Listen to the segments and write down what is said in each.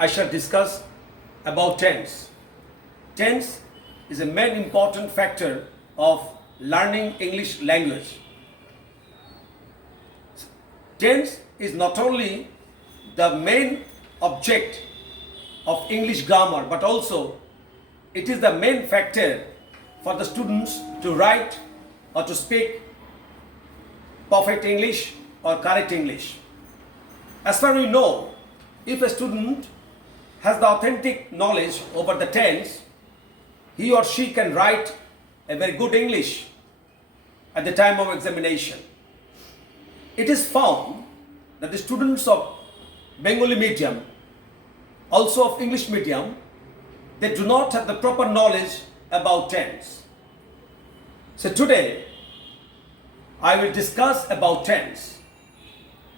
I shall discuss about tense. Tense is a main important factor of learning English language. Tense is not only the main object of English grammar, but also it is the main factor for the students to write or to speak perfect English or correct English. As far as we know, if a student has the authentic knowledge over the tense, he or she can write a very good English at the time of examination. It is found that the students of Bengali medium, also of English medium, they do not have the proper knowledge about tense. So today, I will discuss about tense,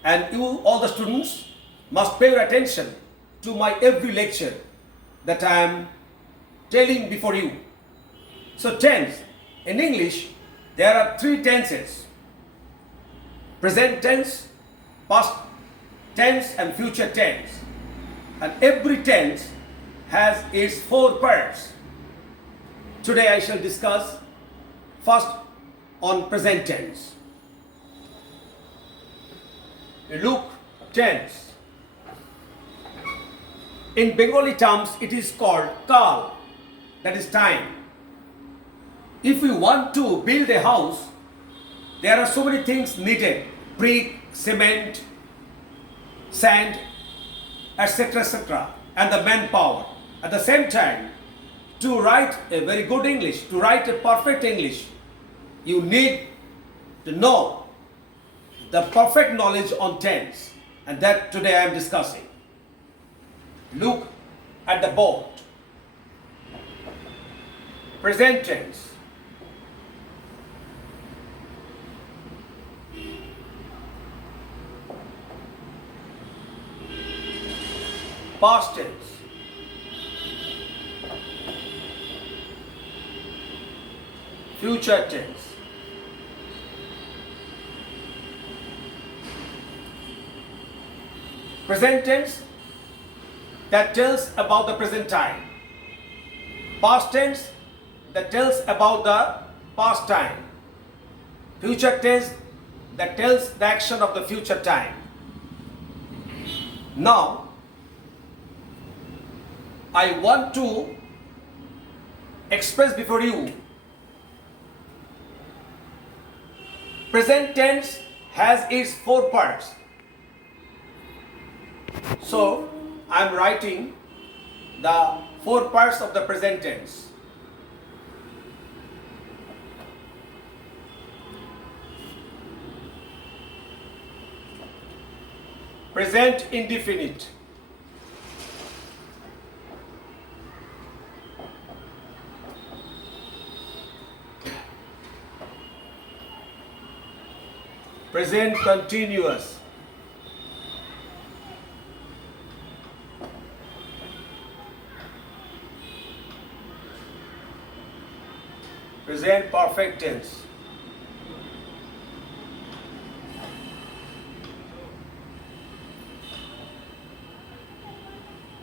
and you, all the students, must pay your attention to my every lecture that I am telling before you. So tense, in English, there are three tenses: present tense, past tense and future tense. And every tense has its four parts. Today I shall discuss first on present tense. Look, tense. In Bengali terms, it is called kal, that is time. If we want to build a house, there are so many things needed: brick, cement, sand, etc., and the manpower. At the same time, to write a very good English, to write a perfect English, you need to know the perfect knowledge on tense, and that today I am discussing. Look at the board. Present tense. Past tense. Future tense. Present tense, that tells about the present time. Past tense, that tells about the past time. Future tense, that tells the action of the future time. Now, I want to express before you, present tense has its four parts. So, I am writing the four parts of the present tense. Present indefinite. Present continuous. Present perfect tense.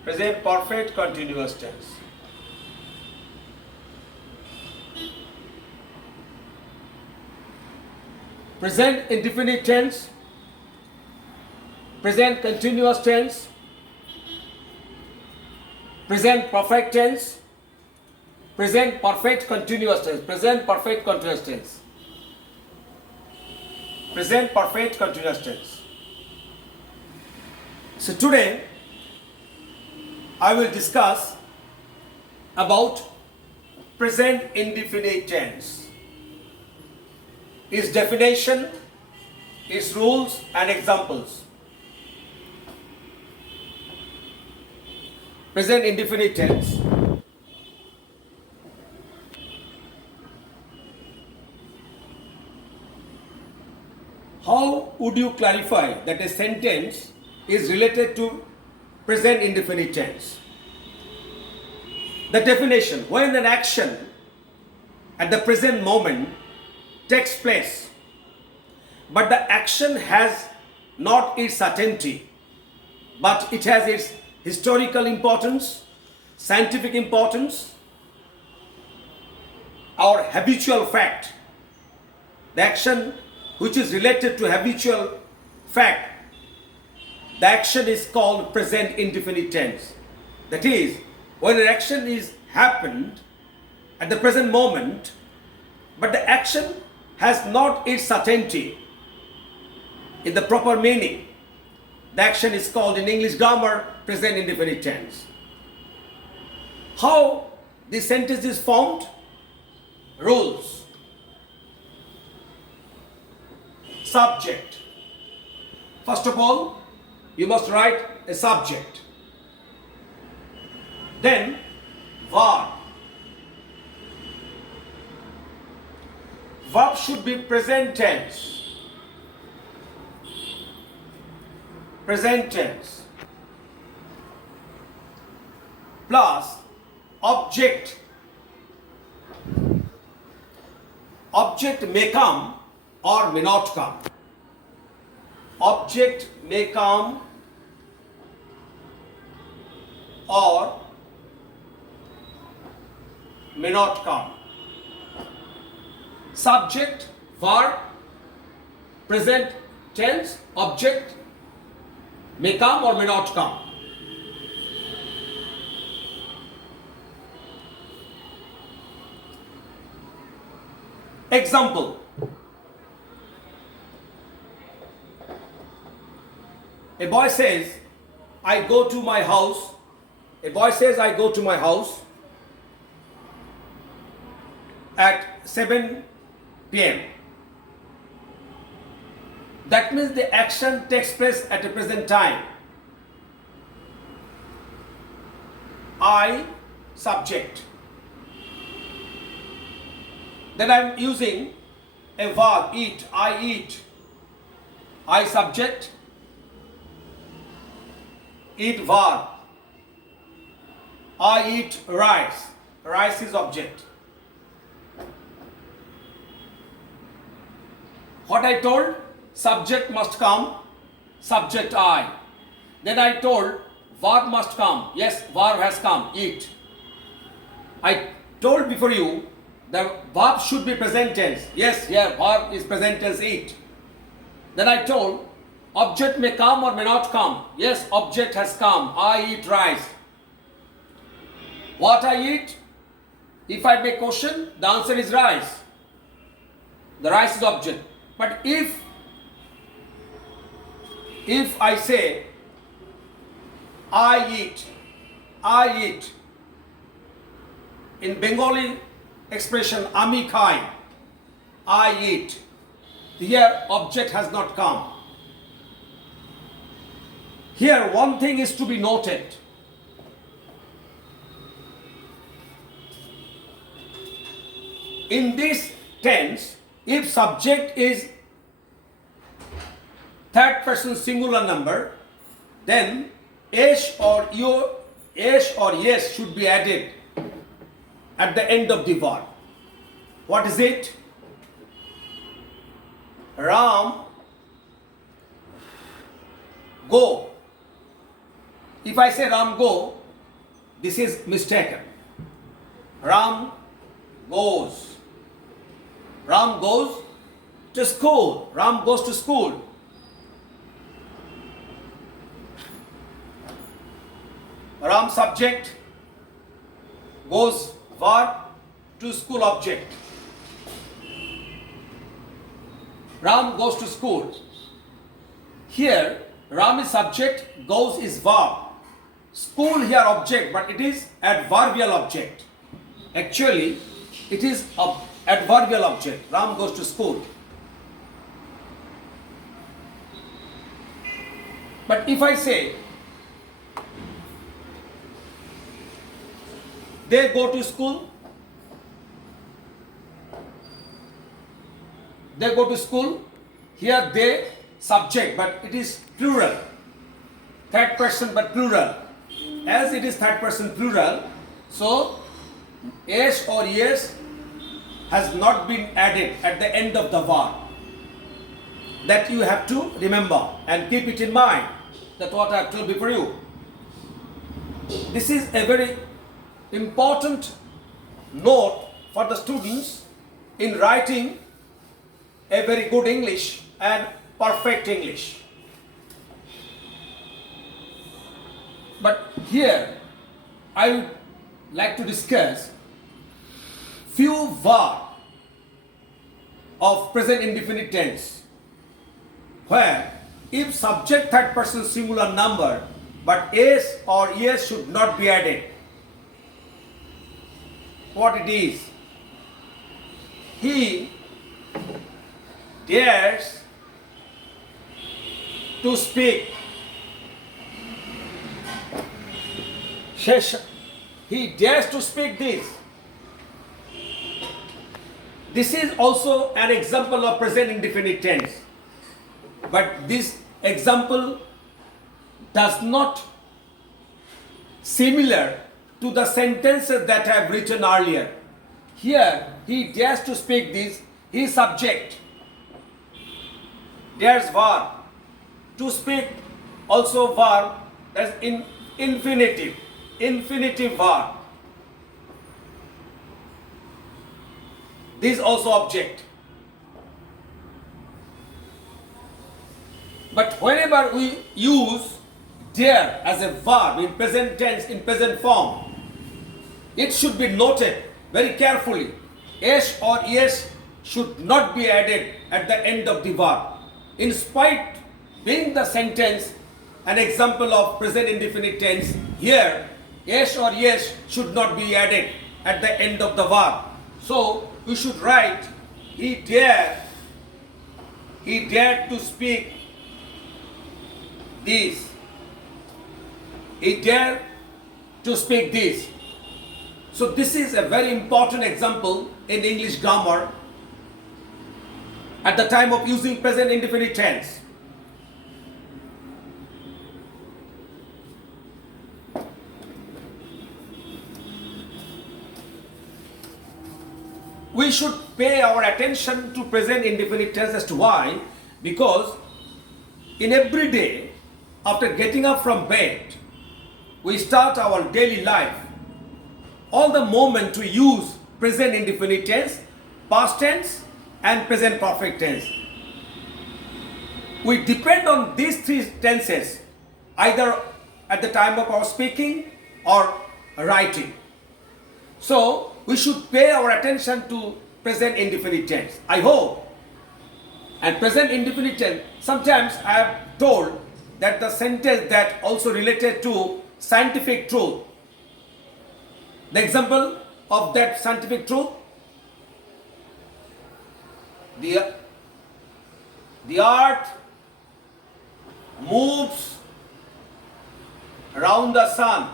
Present perfect continuous tense. Present indefinite tense, present continuous tense, present perfect tense, present perfect continuous tense, present perfect continuous tense, present perfect continuous tense. So today I will discuss about present indefinite tense, its definition, its rules and examples. Present indefinite tense. How would you clarify that a sentence is related to present indefinite tense? The definition: when an action at the present moment takes place, but the action has not its certainty, but it has its historical importance, scientific importance, or habitual fact. The action which is related to habitual fact, the action is called present indefinite tense. That is, when an action is happened at the present moment, but the action has not its certainty in the proper meaning, the action is called in English grammar present indefinite tense. How the sentence is formed? Rules. Subject. First of all, you must write a subject. Then verb. Verb should be present tense. Present tense. Plus object. Object may come or may not come. Object may come or may not come. Subject, verb, present tense, object may come or may not come. Example. A boy says, I go to my house. A boy says, I go to my house at 7 p.m. That means the action takes place at a present time. I, subject. Then I am using a verb, eat, I eat. I, subject. Eat, verb. I eat rice. Rice is object. What I told? Subject must come. Subject I. Then I told verb must come. Yes, verb has come. Eat. I told before you the verb should be present tense. Yes, here verb is present tense, eat. Then I told object may come or may not come. Yes, object has come. I eat rice. What I eat? If I make question, the answer is rice. The rice is object. But if I say I eat, in Bengali expression ami khai, I eat, here object has not come. Here one thing is to be noted. In this tense, if subject is third person singular number, then esh or yes should be added at the end of the verb. What is it? Ram go. If I say Ram go, this is mistaken. Ram goes. Ram goes to school. Ram goes to school. Ram subject, goes verb, to school object. Ram goes to school. Here Ram is subject, goes is verb. School here object, but it is adverbial object. Actually it is adverbial object. Ram goes to school. But if I say they go to school, they go to school, here they subject, but it is plural. Third person but plural. As it is third person plural, so yes or yes has not been added at the end of the verb. That you have to remember and keep it in mind. That's what I have told before you. This is a very important note for the students in writing a very good English and perfect English. But here I would like to discuss few verbs of present indefinite tense where if subject third person singular number but s or es should not be added. What it is? He dares to speak. He dares to speak this. This is also an example of present indefinite tense. But this example does not similar to the sentences that I have written earlier. Here, he dares to speak this, he is subject. Dares verb. To speak also verb as in infinitive. Infinitive verb. This is also object. But whenever we use dare as a verb in present tense, in present form, it should be noted very carefully. S or es should not be added at the end of the verb. In spite being the sentence an example of present indefinite tense, here s or es should not be added at the end of the verb. So we should write he dared to speak this. He dared to speak this. So this is a very important example in English grammar at the time of using present indefinite tense. We should pay our attention to present indefinite tense as to why? Because in every day, after getting up from bed, we start our daily life. All the moment we use present indefinite tense, past tense and present perfect tense. We depend on these three tenses either at the time of our speaking or writing. So we should pay our attention to present indefinite tense. I hope. And present indefinite tense, sometimes I have told that the sentence that also related to scientific truth. The example of that scientific truth, the earth moves around the sun.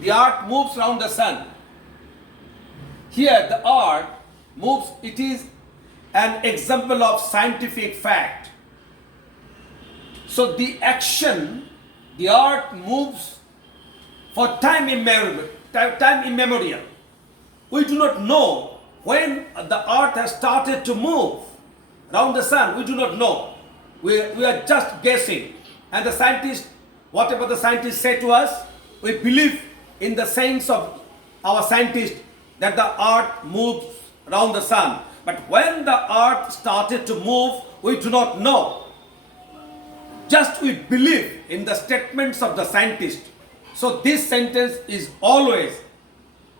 The earth moves around the sun. Here the earth moves, it is an example of scientific fact. So the action, the earth moves for time immemorial. We do not know when the earth has started to move around the sun. We do not know. We are just guessing. And the scientists, whatever the scientists say to us, we believe in the sayings of our scientists that the earth moves around the sun. But when the earth started to move, we do not know. Just we believe in the statements of the scientist. So this sentence is always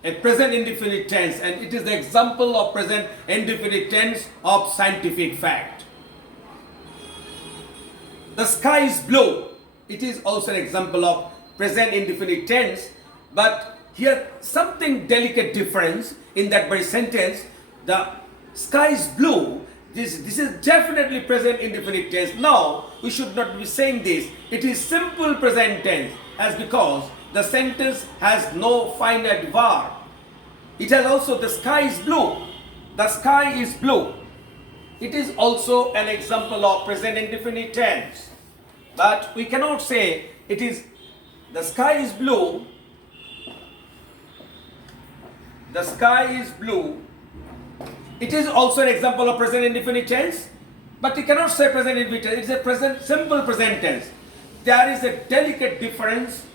a present indefinite tense, and it is the example of present indefinite tense of scientific fact. The sky is blue. It is also an example of present indefinite tense, but here something delicate difference in that very sentence. The sky is blue. This is definitely present indefinite tense. Now we should not be saying this. It is simple present tense, as because the sentence has no finite verb. It has also the sky is blue. The sky is blue. It is also an example of present indefinite tense. But we cannot say it is the sky is blue. The sky is blue. It is also an example of present indefinite tense, But you cannot say present infinite tense. It's a present simple present tense. There is a delicate difference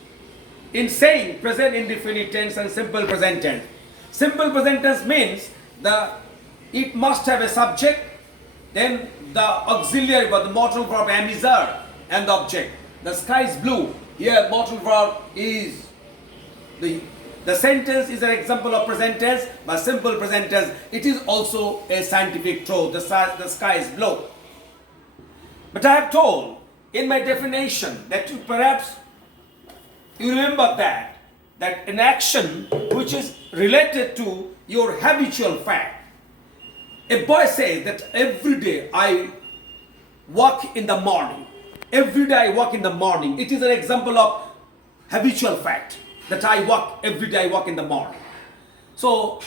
in saying present indefinite tense and simple present tense. Simple present tense means it must have a subject, then the auxiliary verb, the modal verb am is are, and the object. The sky is blue. Here modal verb is the sentence is an example of present tense, but simple present tense. It is also a scientific truth. The sky is blue. But I have told in my definition that perhaps you remember that an action which is related to your habitual fact. A boy says that every day I walk in the morning. Every day I walk in the morning. It is an example of habitual fact that I walk every day. I walk in the morning. So